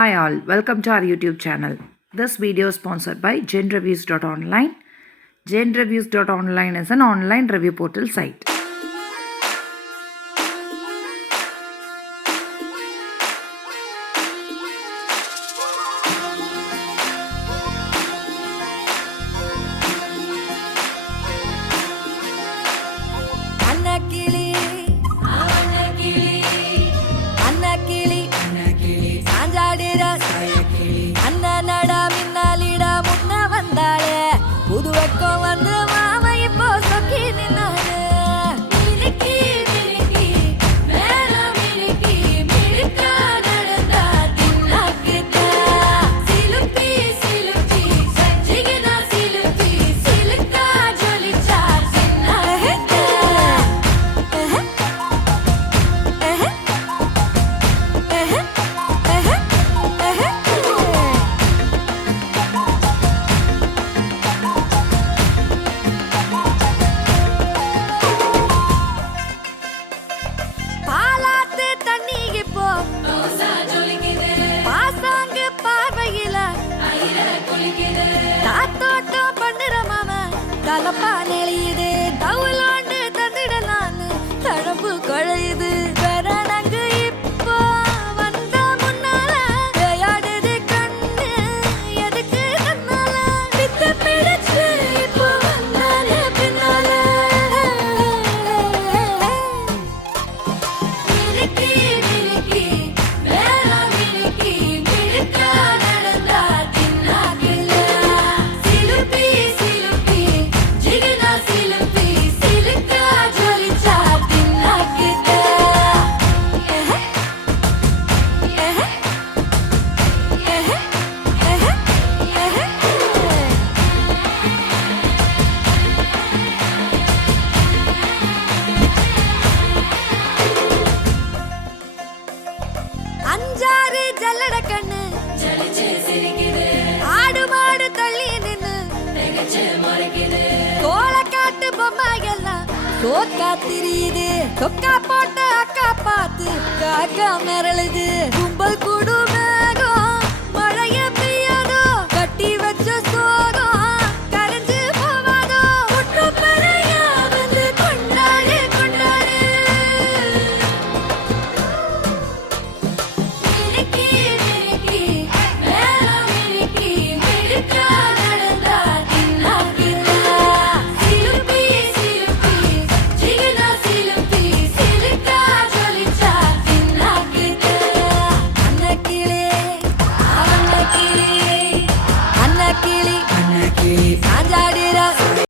Hi all, welcome to our YouTube channel. This video is sponsored by genreviews.online. Genreviews.online is an online review portal site. புதுவக்கம் வந்து மாமா இப்போ சொக்கி நின்னாரு தாத்தோட்டம் பண்ணுற மாமா கலப்பா நெளியுது தவுலாண்டு தந்திடலான்னு தடம்பு குழையுது பெறனங்கு இப்போ வந்த முன்னால விளையாடுது கண்ணு எதுக்கு தன்னால வித்து பிடிச்சு இப்போ வந்தாலே பின்னால மினுக்கி மினுக்கி வேற மினுக்கி மினுக்கா நடந்தா அஞ்சாறு ஜல்லட கண்ணு ஆடு மாடு தள்ளி நின்னு கோலக்காட்டு பொம்மைகள்லாம் சோக்கா திரியுது சொக்கா போட்ட அக்கா பார்த்து காக்கா மிரளுது கும்பல் கூடும்